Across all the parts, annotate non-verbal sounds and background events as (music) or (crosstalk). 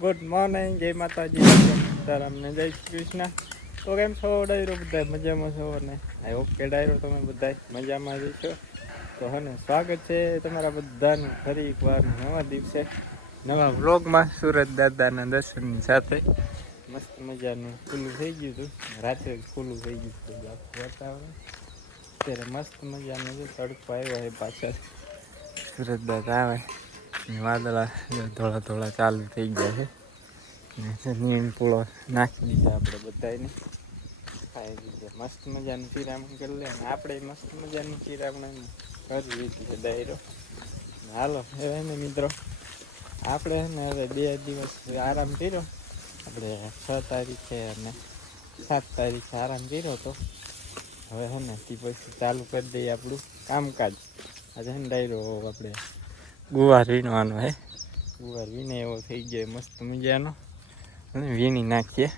Good morning જય માતાજી. સીતારામને જય શ્રી કૃષ્ણ. તો કેમ છો ડાયરો બધા મજામાં છો અને આઈ હોપ કે ડાયરો તમે બધા મજામાં જઈશો તો હને, સ્વાગત છે તમારા બધાનું ફરી એકવાર નવા દિવસે, નવા વ્લોગમાં સુરત દાદાના દર્શનની સાથે. મસ્ત મજાનું ખુલ્લું થઈ ગયું હતું. રાત્રે જ ખુલ્લું થઈ ગયું હતું આખું વાતાવરણ. અત્યારે મસ્ત મજાનું જો તડકો આવ્યો હોય પાછળ. સુરત દાદા આવે. વાદળા ધોળા ધોળા ચાલુ થઈ ગયા છે. નીમ પૂળો નાખી દીધા આપણે બધાને ખાઈ દીધા મસ્ત મજાનું ચિરામણ કરી લે. ને આપણે મસ્ત મજાનું ચિરામણ કરી લીધું છે ડાયરો. હાલો, હવે ને મિત્રો, આપણે ને હવે બે દિવસ આરામ કર્યો. આપણે છ તારીખે અને સાત તારીખે આરામ કર્યો હતો. હવે હે ને તે પછી ચાલુ કરી દઈએ આપણું કામકાજ. આજે હે ને ડાયરો આપણે ગુવાર વીણવાનો હે. ગુવાર વીણે એવો થઈ ગયો, મસ્ત મજાનો. અને વીણી નાખીએ.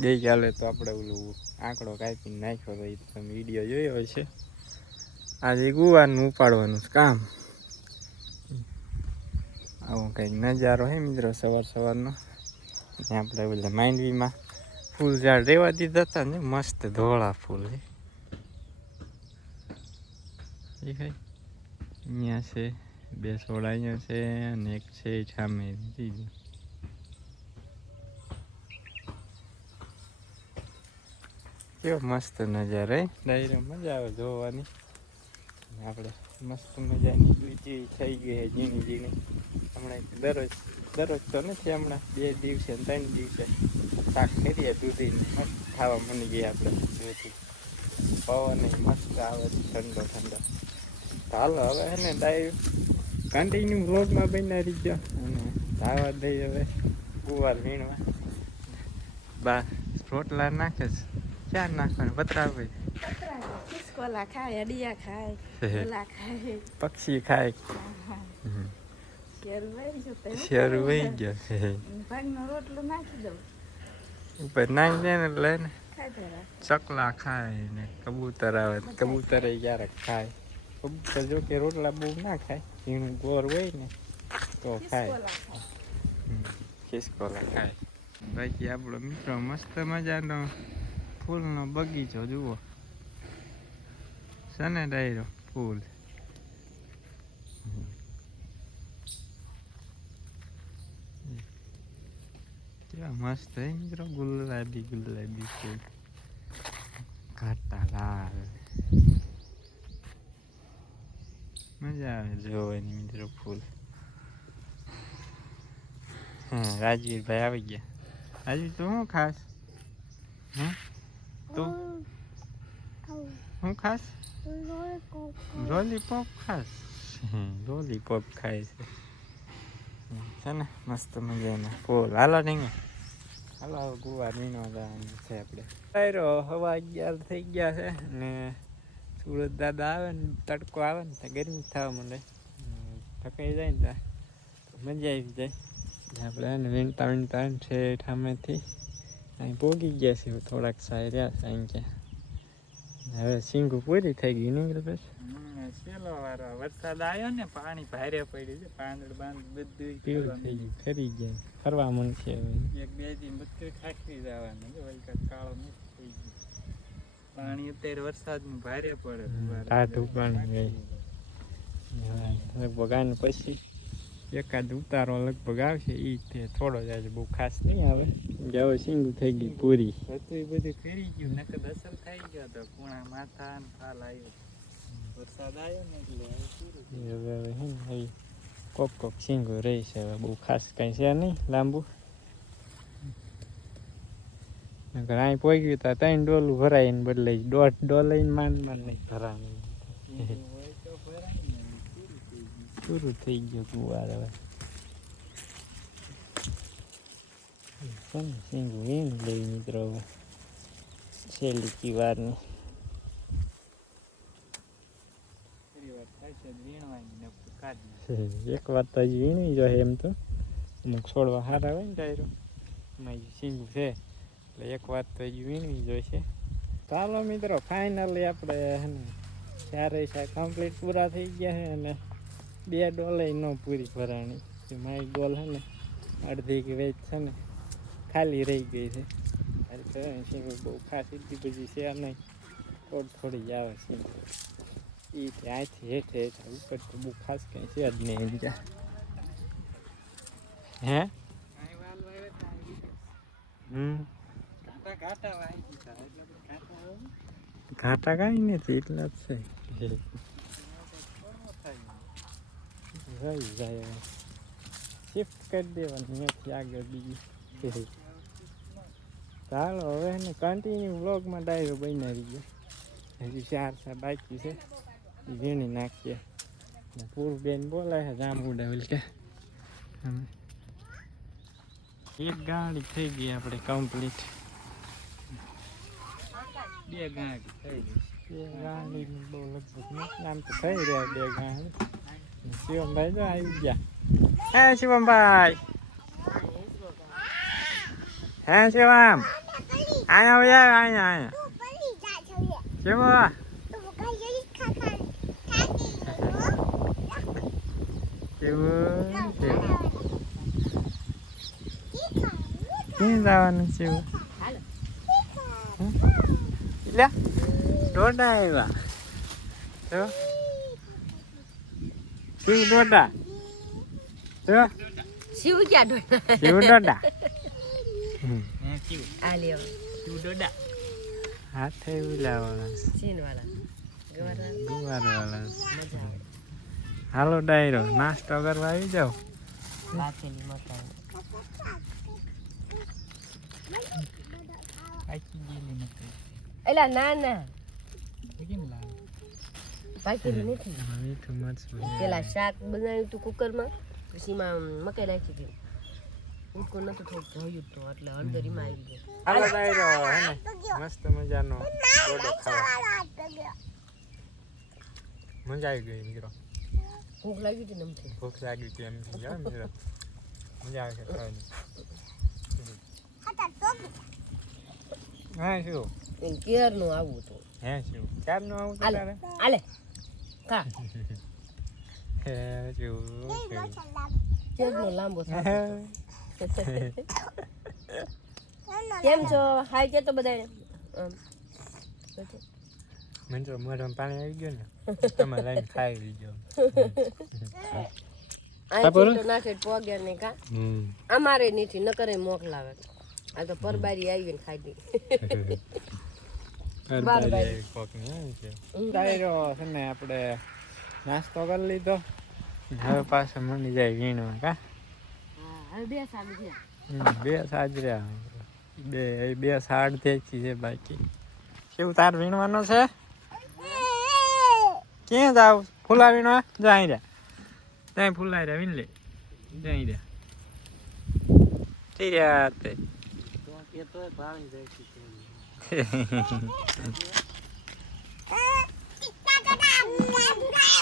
ગઈકાલે તો આપણે ઓલું આંકડો કાપીને નાખ્યો તો એ તમે વીડિયો જોયો હશે. આજે ગુવારનું ઉપાડવાનું કામ. આવો કંઈક નજારો હે મિત્રો સવાર સવારનો. ને આપણે ઓલા માંડવીમાં ફૂલ ઝાડ રહેવા દીધા હતા ને, મસ્ત ધોળા ફૂલ હે. કઈ અહીંયા છે. બે સોડા અહીંયા છે અને એક છે સામે બીજી કેવો મસ્ત નજારો ડાયરો મજા આવે જોવાની. આપણે મસ્ત મજાની બીજી થઈ ગઈ ઝીણી ઝીણી. હમણાં દરરોજ દરરોજ તો નથી, હમણાં બે દિવસે ત્રણ દિવસે શાક કરીએ દૂધીને, મસ્ત ખાવા મની ગયા આપણે જોથી પવન મસ્ત આવે છે ઠંડો ઠંડો. ચાલો હવે હે ને ડાયરો કન્ટિન્યુ વ્લોગમાં બન્યા રહીજો અને ધાવા દઈ હવે ગુવાર વીણવા. બા રોટલા નાખે છે. ક્યાં નાખવાનું? પતરા ભાઈ ખિસકોલા ખાય અડિયા ખાય ઓલા ખાય. પક્ષી ખાય. શેર વહી જતો શેર વહી ગયો છે ભાગનો રોટલો નાખી દઉં. ઉપર નાખી દે ને એટલે ને. ચકલા ખાય ને કબૂતર આવે કબૂતર ક્યારેક ખાય. જો કે રોટલા બહુ ના ખાય ઝીણું ગોર હોય ને તો ખાય ખિસકોલા ખાય બાકી આપણો મિત્રો મસ્ત મજાનો ફૂલનો બગીચો જુઓ છે ડાયરો ફૂલ કેવા મસ્ત હે મિત્રો ગુલાબી ગુલાબી ફૂલ ઘાટા લાલ મજા આવે જોવાની મિત્રો ફૂલ હા રાજવીરભાઈ આવી ગયા રાજવીર તું શું ખાસ હમ તું શું ખાસ લોલીપોપ ખાસ લોલીપોપ ખાય છે છે ને મસ્ત મજાના ફૂલ હાલો નહીં હાલો ગુવાર મીનો જવાનું છે આપણે હવા અગિયાર થઈ ગયા છે ને સુરત દાદા આવે ને તડકો આવે ને તો ગરમી થવા માંડે. થકાઈ જાય ને ત્યાં મજા આવી જાય. આપણે એને વીણતા વીણતા છે ઠામેથી અહીં પોગી ગયા છે થોડાક સાય રહ્યા છે અહીં ક્યાં. હવે સિંગુ પૂરી થઈ ગઈ નહીં પછી છેલ્લો વારો વરસાદ આવ્યો ને પાણી ભારે પડ્યું છે પાંદડ બાંદ બધું પીળું થઈ ગયું? ફરી ગયા? ફરવા મન છે એક બે દિન બધું ખાખરી જવાનું વલકા કાળો ગયું પાણી અત્યારે વરસાદનું ભારે પડે ટાઢું પાણી લગભગ આને પછી એકાદ ઉતારો લગભગ આવશે એ તે થોડો જ આજે બહુ ખાસ નહીં આવે. હવે સિંગુ થઈ ગઈ પૂરી. બધું બધું ફેરી ગયું નકદ અસર થઈ ગયો તો પૂણા માથા ને ફાલ આવ્યો વરસાદ આવ્યો ને એટલે હવે હવે હે કોક કોક સિંગુ રહી છે હવે બહુ ખાસ કંઈ છે નહીં લાંબુ. અહીં પહોંચ્યું તા ત્રણ ડોલું ભરાય ને બદલે દોઢ ડોલાઈને માન માન નહીં ભરાય પૂરું થઈ ગયું કુવાર હવે. કોણ સિંગુ વીણ લઈ મિત્રો હવે. છેલ્લી કીવારની એક વાર તો હજી વીણી જો એમ તો. અમુક છોડવા સારા હોય ને ડાયરો. એમાં સિંગુ છે? એટલે એક વાત તો હજી વીણવી જોઈશે ચાલો મિત્રો ફાઇનલી આપણે ચારે શાક કમ્પ્લીટ પૂરા થઈ ગયા છે અને બે ડોલે ન પૂરી ભરાણી. જે મારી ગોલ છે ને અડધી કે વેચ છે ને ખાલી રહી ગઈ છે. બહુ ખાસ એટલી બધી છે નહીં થોડી થોડી જ આવે છે. એ ત્યાંથી હેઠે હેઠે ઉપર તો બહુ ખાસ કંઈ છે જ નહીં ત્યાં હે? હમ. ઘાટા કઈ નથી, એટલા જ છે. શિફ્ટ કરી દેવાની, અહીંયાથી આગળ બીજી. ચાલો, હવે ને કન્ટિન્યુ બ્લોગમાં ડાયરો બનાવી ગયો. હજી ચાર સા બાકી છે. એ વીણી નાખીએ. ને પૂરું બેન બોલાય છે જામ ઉડાવેલ કે એક ગાડી થઈ ગઈ આપણે કમ્પ્લીટ બે ગાંઠ થઈ બે ગાડી બહુ લગભગ નથી આમ તો થઈ રહ્યા બે ગાડી શિવમભાઈ તો આવી ગયા. હે શિવમભાઈ. હે શિવમ. અહીંયા આવ્યા અહીંયા અહીંયા શિવ શિવ શિવ ક્યાં જવાનું શિવ લે દોડા આવ્યા જો શિવ દોડા જો શિવ ક્યાં ડોડા શિવ. હે શિવ આ લ્યો. શિવ ડોડા હાથે ઉલાવાળા સીન વાળા ગવારા ગુવારવાળા. મજા આવે. હાલો ડાયરો નાસ્તો કરવા આવી જાઓ. બાફેલી મકાઈ એલા ના ના. કેમ નથી? મીઠું મરચું પેલા શાક બનાવ્યું હતું કુકરમાં પછી એમાં મકાઈ નાખી હતી. ઉટકો નતું થોડુંક જોયું તો એટલે એમાં આવી ગયો. હાલો ડાયરો હે ને? મસ્ત મજાનો ગોડો ખાવા. મજા આવી ગઈ મિત્રો. ભૂખ લાગી હતી ને એમથી ભૂખ લાગી હતી એમ ગયા મિત્રો. મજા આવે છે ખાવાની. હા શું? એમ કેરનું આવું હતું. હે શું? ક્યારનું આવું તારે આલે ખા. હે શું? શું લાંબો થાય કેમ છો? હાય કે તો બધાને. મને તો મોઢામાં પાણી આવી ગયું ને. (laughs) તમે લઈને ખાઈ લીધો. કા અમારે નથી નકરે મોકલાવે. આ તો પરબારી આવી ને ખાઈ દી (laughs) બાર બાર. ડાયરો છે ને આપણે નાસ્તો કરી લીધો. હવે પાછા મંડી જાય વીણવા કા? બે સાજર્યા બે બે સાડ તેચી છે બાકી. કેવું તાર વીણવાનો છે? ક્યાં જાવ? ફૂલા વીણવા? જાય રહ્યા ત્યાં ફૂલા રહ્યા વીણ લે. જાય રહ્યા થઈ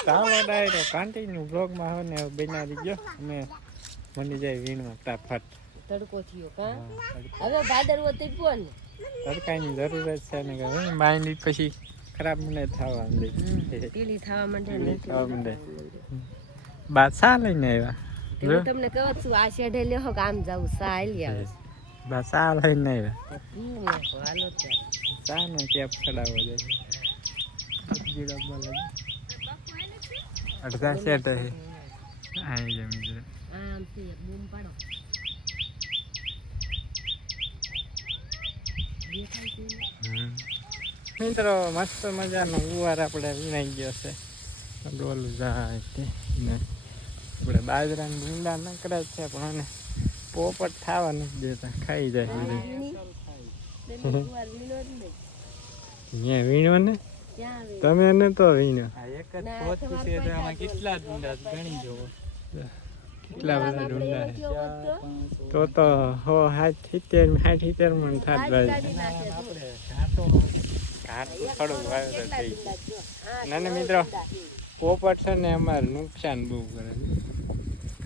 જાય ડાયરો કન્ટિન્યુ બ્લોગમાં હવે ને બનાવી ગયો અમે મને જાય વીણવા ફટાફટ. તડકો થયો કા? હવે ભાદરવો તીપો ને. તડકાની જરૂરત છે ને હવે. માઇન્ડ પછી ખરાબ મને થવા માંડે. પીલી થવા માંડે ને. થવા માંડે. બાદશાહ લઈને આવ્યા? હું તમને કહું છું આ શેઢે લેહો કામ જાવ જાવું સા આલી બાદશાહ લઈને આવ્યા નો કેપ ચડાવવો દે અડધા સેટ હે. આવી જાય મિત્રો મસ્ત મજાનો ઉવાર આપણે વિનાઈ ગયો છે. ડોલું જાય ને. આપણે બાજરાના ભૂંડા નકળે છે પણ પોપટ ખાવા નથી દેતા ખાઈ જાય બધું. વીણી? તેનો વીણો જ નહીં. અહીંયા વીણો ને? તમે એને તો વીણો. આ એક જ ના, પોતું છે તો આમાં કેટલા ડુંડા ગણી જોવો કેટલા બધા કેવો હતો? તો તો હો સાઠ સિત્તેર સાઠ સિત્તેર મણ થાત ભાઈ. ઘાટ તો વાવેતર થઈ ના, ના, મિત્રો. પોપટ છે ને અમારે નુકસાન બહુ કરે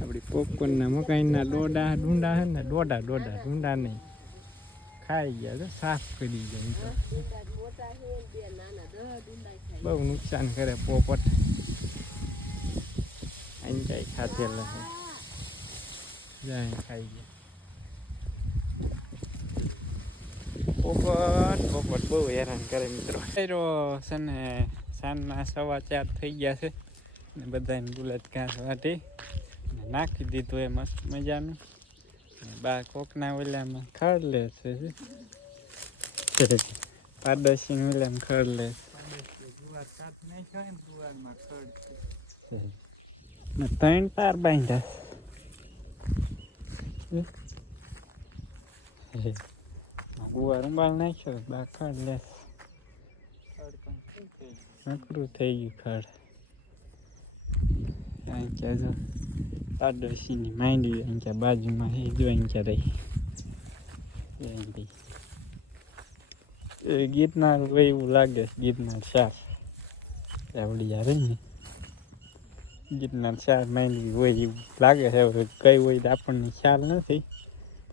આપણી પોપકોર્નના મકાઈના ડોડા, ડુંડા હે ને, ડોડા ડોડા, ડુંડા નહીં. ખાઈ ગયા તો સાફ કરી ગયા બહુ નુકસાન કરે પોપટ. અંજાઈ ખાધેલા છે જાય ખાઈ ગયા પોપટ પોપટ બહુ હેરાન કરે મિત્રો. છે ને સાંજના સવા ચાર થઈ ગયા છે. ને બધાને બુલેટ ઘાસ વાટી? નાખી દીધું એ મસ્ત મજાનું. બા કોકના ઓલામાં ખડ લે છે પાડોશી ઓલામાં ખડ લે છે. ત્રણ તાર બાંધ્યા ગુવાર ઉંબાળ નાખ્યો બા ખડ લે નકરું થઈ ગયું ખડ. ક્યાં જો માંડવી અહીં ક્યાં બાજુમાં હે જો અહીં ક્યાં રહી એ ગીતના હોય એવું લાગે ગીતના ચાર આવડી યારે ને ગીતનાર ચાર માંડવી હોય એવું લાગે છે હવે કઈ હોય તો આપણને ખ્યાલ નથી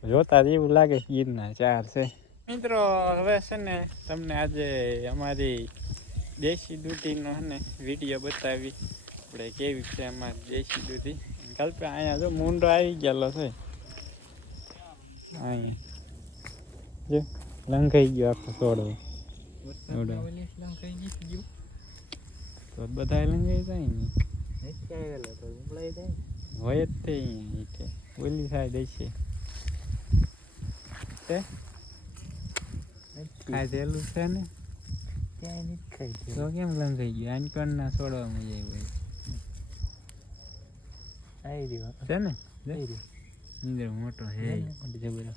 જોતા એવું લાગે ગીતના ચાર છે મિત્રો હવે છે ને તમને આજે અમારી દેશી દૂધીનો ને વીડિયો બતાવી આપણે કેવી છે અમારી દેશી દૂધી કલ્પે અહીંયા જો મૂંડો આવી ગયેલો છે. અહીંયા જો લંઘાઈ ગયો આખો લંકાઈ ગયું. તો બધા લંઘાઈ જાય ને. હોય જ તે અહીંયા ઓલી સાઈડ છે તે? છે ને? ક્યાંય ખાઈ તો કેમ લંઘાઈ ગયું? આની પણ ના છોડવા મજા હોય. આવી રહ્યો છે ને? આવી રહ્યો નીંદર મોટો હે જબરો.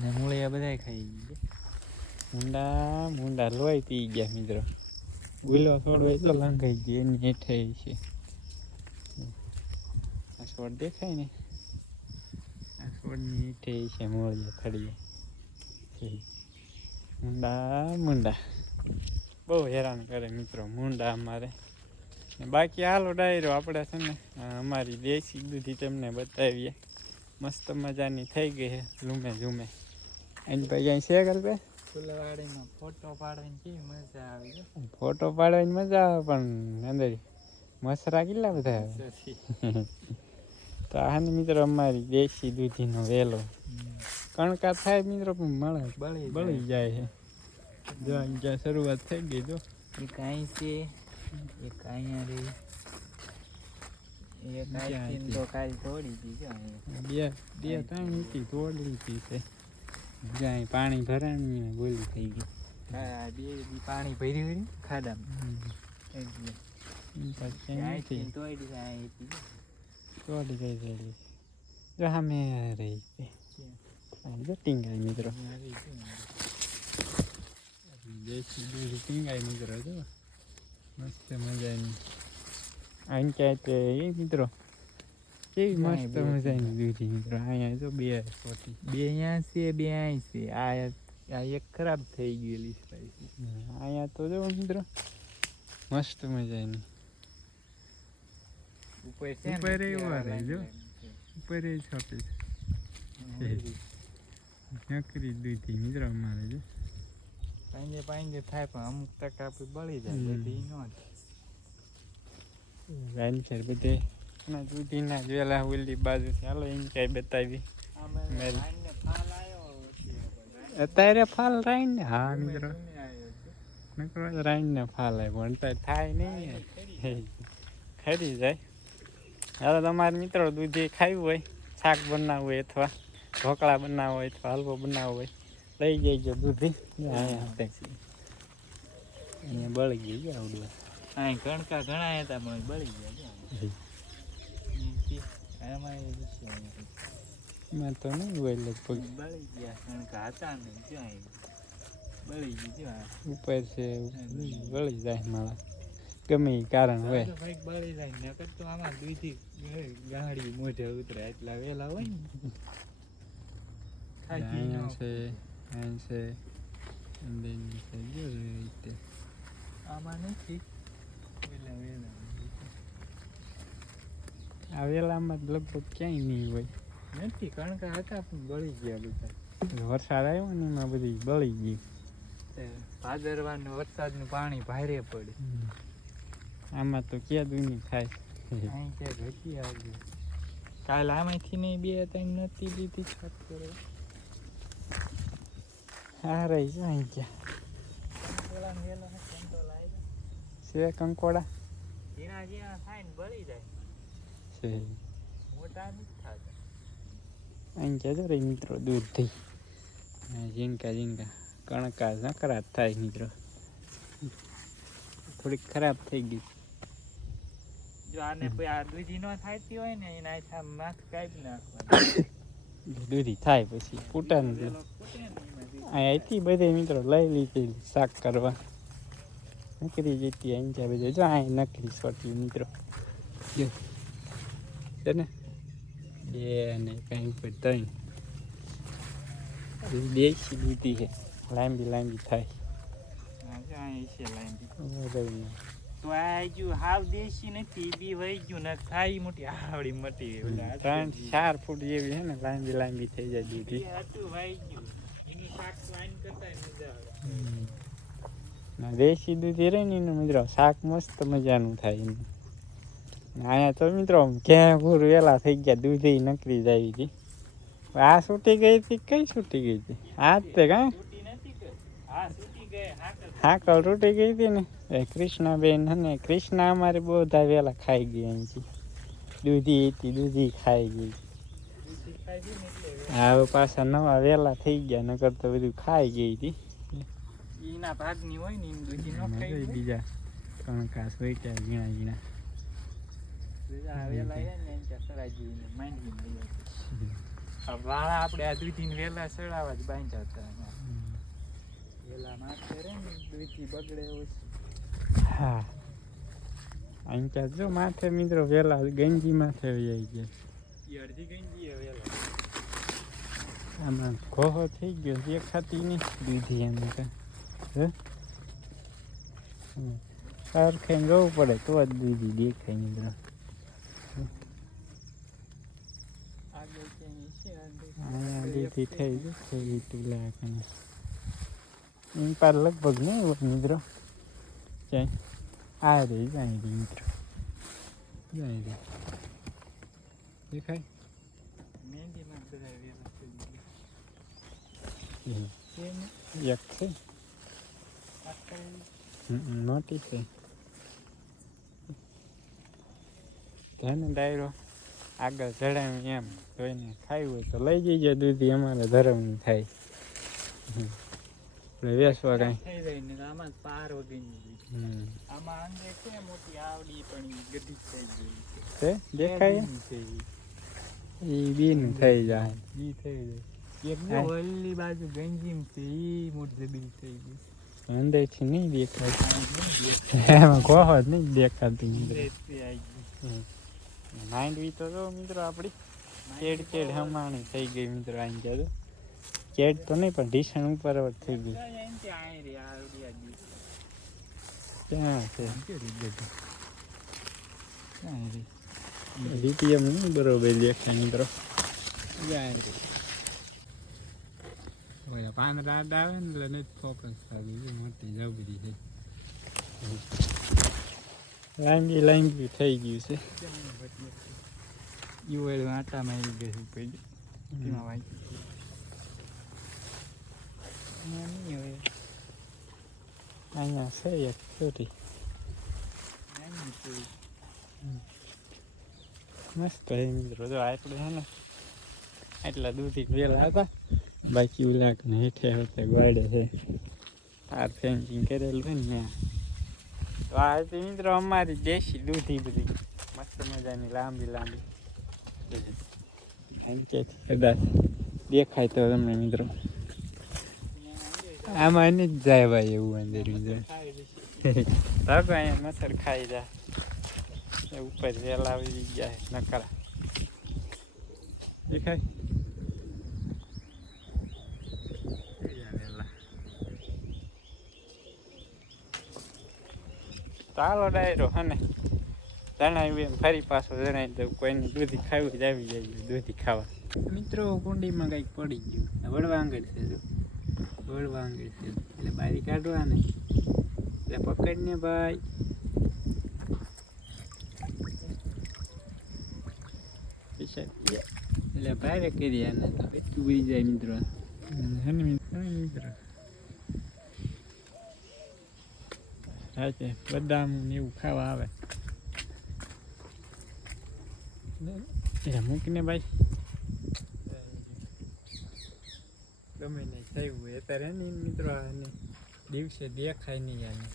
ને મૂળિયા બધા ખાઈ ગયા. મુંડા મુંડા લોહી પી ગયા મિત્રો. ગુલો છોડવો એટલો લંઘાઈ ગયો એની હેઠે છે. આ છોડ દેખાય ને? આ છોડની હેઠે છે મૂળિયા થળિયા મુંડા મુંડા. બહુ હેરાન કરે મિત્રો મુંડા અમારે. બાકી હાલો ડાયરો આપણે છે ને અમારી દેશી દૂધી તમને બતાવીએ. મસ્ત મજાની થઈ ગઈ છે ઝૂમે ઝૂમે. એની ભાઈ અહીં છે ફૂલવાડીમાં ફોટો પાડવાની મજા આવે ફોટો પાડવાની મજા આવે પણ અંદર મસરા કેટલા બધા આવે? (laughs) તો આને મિત્રો અમારી દેશી દૂધીનો વેલો. કણકા થાય મિત્રો પણ મળે બળી બળી જાય. છે. જો શરૂઆત થઈ ગઈ જો. એક છે એક અહીંયા રહી. એક આઈથી તો કાલ તોડી હતી. બે બે ત્રણ હતી તોડી લીધી છે જ્યાં પાણી ભરાણી બોલી થઈ ગઈ. આ બે પાણી ભર્યું હોય ને ખાડામાં. એટલે પછી તોડી અહીંથી. તોડી ગઈ રેલી જો સામે રહી છે ટીંગાઈ મિત્રો. દેશી દૂધ ટીંગાઈ મિત્રો જો. મસ્ત મજાની. આમ ક્યાંય તે એ મિત્રો કેવી મસ્ત મજાની દૂધી મિત્રો. અહીંયા જો બે છોટી બે અહીંયા છે બે અહીં છે. આ આ એક ખરાબ થઈ ગયેલી છે પાછી. અહીંયા તો જો મિત્રો મસ્ત મજાની. ઉપર છે ઉપર એવું ત્યાં આવે જો. ઉપર એ છોટી લાઈન. નકરી દૂધી મિત્રો અમારે જો. પાંજે પાંજે થાય પણ અમુક ટકા આપણે બળી જાય. બધી ન થાય. છે બધે. ના દૂધીના જોયેલા ઓલી બાજુ ચાલો એમ કઈ બતાવી. આમાં ફાલ આવ્યો અત્યારે ફાલ રાઈન? ને હા મિત્રો. મિત્રો રાઈન ને ફાલ આવ્યો પણ અત્યારે થાય નહીં ખરી. જાય. હવે તમારે મિત્રો દૂધી ખાવું હોય શાક બનાવવું હોય અથવા ઢોકળા બનાવવા હોય અથવા હલવો બનાવવો હોય. લઈ જઈજો દૂધી. અહીંયા બળી ગઈ આવડું. અહીં કણકા ઘણા હતા પણ બળી ગયા. એમાં તો નહીં લગભગ. બળી ગયા કણકા હતા ને ક્યાં બળી ઉપર છે બળી જાય મારા ગમે કારણ હોય. બળી જાય નકર તો આમાં દૂધી ગાડી મોઢે ઉતરે એટલા વેલા હોય ને. થાકી ન say and then you say you're right there આમાં નથી વેલા વેલા આ વેલામાં લગભગ ક્યાંય નહીં હોય નથી કણકા હતા પણ બળી ગયા બધા વરસાદ આવ્યો ને એમાં બધી બળી ગઈ ભાદરવાનું વરસાદનું પાણી ભારે પડે આમાં તો ક્યાં દુની થાય અહીં ક્યાં ઘટી આવી કાલ આમાંથી નહીં બે ત્રણ નથી દીધી છત કરવા હા રહી છે અહીં ક્યાં છે કંકોડા ઝીણા ઝીણા થાય ને બળી જાય છે મોટા નથી થતા અહીં ક્યાં જો રે મિત્રો દૂધથી હા, ઝીંકા ઝીંકા કણકા નકરા થાય મિત્રો થોડીક ખરાબ થઈ ગઈ જો આને કોઈ આ દૂધી ન થાયતી હોય ને એના હિસાબ માથ કાઢી નાખવાનું દૂધી થાય પછી ફૂટે ને અહીંયાથી બધે મિત્રો લઈ લીધી શાક કરવા. નકરી જતી અહીં જાય બધે. જો અહીં નકરી સોટી મિત્રો. જો. છે ને? બે ને કંઈ પણ ત્રણ. દેશી દૂધી છે. લાંબી લાંબી થાય. તો આ જો હાવ દેશી નથી બી વહી ગયું ને થાય મોટી આવડી મોટી. ત્રણ ચાર ફૂટ જેવી છે ને લાંબી લાંબી થઈ જાય દીધી. દૂધી હતું વહી ગયું. દેશી દૂધી રહી ને મિત્રો શાક મસ્ત મજાનું થાય એનું. અહીંયા તો મિત્રો ક્યાં પૂરું વેલા થઈ ગયા દૂધી નકરી જાય હતી. આ છૂટી ગઈ હતી કઈ છૂટી ગઈ હતી? આ જ તે કાં હાકલ. તૂટી ગઈ હતી ને? એ કૃષ્ણાબેન અને કૃષ્ણા અમારે બધા વેલા ખાઈ ગયા અહીંથી. દૂધી હતી દૂધી ખાઈ ગઈ. હવે પાછા નવા વેલા થઈ ગયા નકર તો બધું ખાઈ ગઈ હતી. એના ભાગની હોય ને દૂધી ન ખાઈ બીજા કણકા સોઈટા ઝીણા ઝીણા. વેલા ને દીધી માંડી વાળા આપણે આ દૂધીને વેલા સડાવવા જ બાંધ્યા હતા. વેલા માથે રહે ને દૂધી બગડે ઓછી હા. અહીં ત્યાં જો માથે મિત્રો વેલા ગંજી માથે વહી ગયા. અડધી ગંજી આમાં ઘોહો થઈ ગયો દેખાતી નહીં દીધી એમ કે હે? સરખાઈને જવું પડે તો જ દીધી દેખાય મિત્રો દીધી થઈ ગઈ થઈ તુલા કને એમ પાર લગભગ નહીં હોય મિત્રો. ક્યાંય? આ રહી જાય રહી મિત્રો. જાય દેખાય? મહેંદીમાં વેલા થઈ ગયા હમ. છે ને એક છે મોટી છે ધન ડાયરો આગળ ચડાવી એમ કોઈને ખાઈ હોય તો લઈ જઈએ દૂધી અમારે ધરમની થાય વેસવા કાંઈ આમાં પાર વગરની. આમાં અંદર છે મોટી આવડી પણ ગઢી થઈ ગઈ દેખાય બે. એ બીન થઈ જાય બી થઈ જાય એક હા. ઓલી બાજુ ગંજીમ છે ઈ મોટી થઈ ગઈ. અંદરથી નહીં દેખાય. એમાં કોહો જ નહીં દેખાતી માંડવી તો જો મિત્રો આપણી કેડ કેડ હમાણી થઈ ગઈ મિત્રો અહીં તો કેડ તો નહીં પણ ઢીસણ ઉપર થઈ ગઈ. ક્યાં છે? ક્યાં? નહીં બરોબર દેખાય મિત્રો. જાય રે ઓલા પાંદડા આડા આવે ને એટલે નથી ફોકસ થતું મોટી જવું બધી થઈ લાંબી લાંબી થઈ ગયું છે. ઓલું આટામાં આવી ગયું કોઈ એમાં વાંચી. છે. અહીંયા હોય. છે એક છે. મસ્ત મિત્રો જો આપણે છે ને આટલા દૂધી વેલા હતા. બાકી ઉલાક ને હેઠે હેઠે ગોળે છે. તાર ફેન્સિંગ કરેલું હોય ને તો આ તો મિત્રો અમારી દેશી દૂધી બધી. મસ્ત મજાની, લાંબી લાંબી. કદાચ દેખાય તો તમને મિત્રો. આમાં એને જ જાય ભાઈ એવું અંદર મિત્રો ખાઈ અહીંયા, મસર ખાઈ જાય ઉપર વેલા આવી ગયા નકરા. દેખાય? ચાલો ડાયરો, હને? જણાવ્યું એમ, ફરી પાછો જણાવી દઉં, કોઈને દૂધી ખાવી જ આવી જાય, દૂધી ખાવા. મિત્રો, કુંડીમાં કંઈક પડી ગયું. વડવાંગડ છે, જો. વડવાંગડ છે. એટલે બારી કાઢવા ને એટલે પકડને ભાઈ. એટલે ભાઈ કરી આને. તો જાય, મિત્રો. મિત્ર? હા છે બદામ ને એવું ખાવા આવે. એ મૂકીને ભાઈ. ગમે નહીં થયું અત્યારે ને મિત્રો આને દિવસે દેખાય નહીં આને.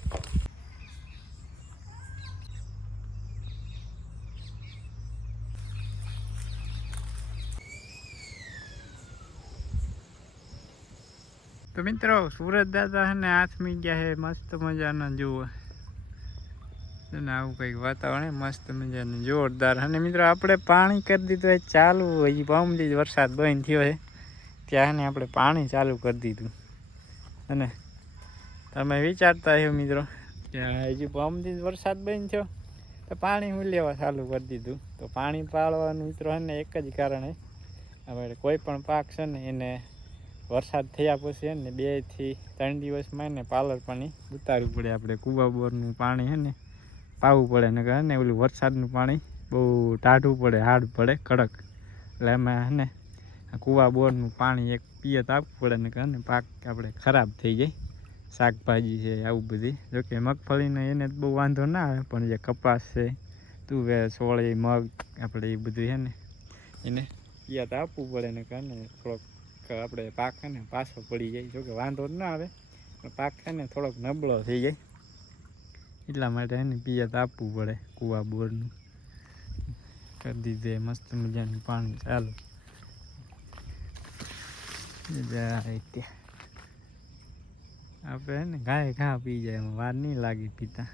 તો મિત્રો, સુરત દાદા ને હાથમી ગયા હે, મસ્ત મજાના જુઓ. અને આવું કંઈક વાતાવરણ મસ્ત મજાનું, જોરદાર. અને મિત્રો, આપણે પાણી કરી દીધું ચાલુ. હજી પામથી વરસાદ બંધ થયો છે ત્યાં ને, આપણે પાણી ચાલુ કરી દીધું. અને તમે વિચારતા હો મિત્રો, કે હજી પામથી જ વરસાદ બંધ થયો, તો પાણી હું લેવા ચાલુ કરી દીધું? તો પાણી પાળવાનું મિત્રો છે ને, એક જ કારણ છે આપણે કોઈ પણ પાક છે ને, એને વરસાદ થયા પછી છે ને બેથી ત્રણ દિવસમાં ને પાલર પાણી ઉતારવું પડે આપણે. કુવા બોરનું પાણી હે ને, પાવું પડે ને કહે ને ઓલું વરસાદનું પાણી બહુ ટાઢું પડે, હાર્ડ પડે, કડક. એટલે એમાં હે ને કુવા બોરનું પાણી એક પિયત આપવું પડે ને કહે પાક આપણે ખરાબ થઈ જાય. શાકભાજી છે, આવું બધી. જોકે મગફળીને એને બહુ વાંધો ના આવે, પણ જે કપાસ છે, તુવેર, સોળી, મગ, આપણે એ બધું છે ને, એને પિયત આપવું પડે ને કહે ને આપણે પાક ને પાછો પડી જાય. જોકે વાંધો જ ના આવે, પણ પાક છે ને થોડોક નબળો થઈ જાય. એટલા માટે એને પિયત આપવું પડે કૂવા બોરનું. કરી દીધે મસ્ત મજાનું પાણી. ચાલુ. આપણે ને ગાય ઘા પી જાય, એમાં વાર નહીં લાગે પીતા.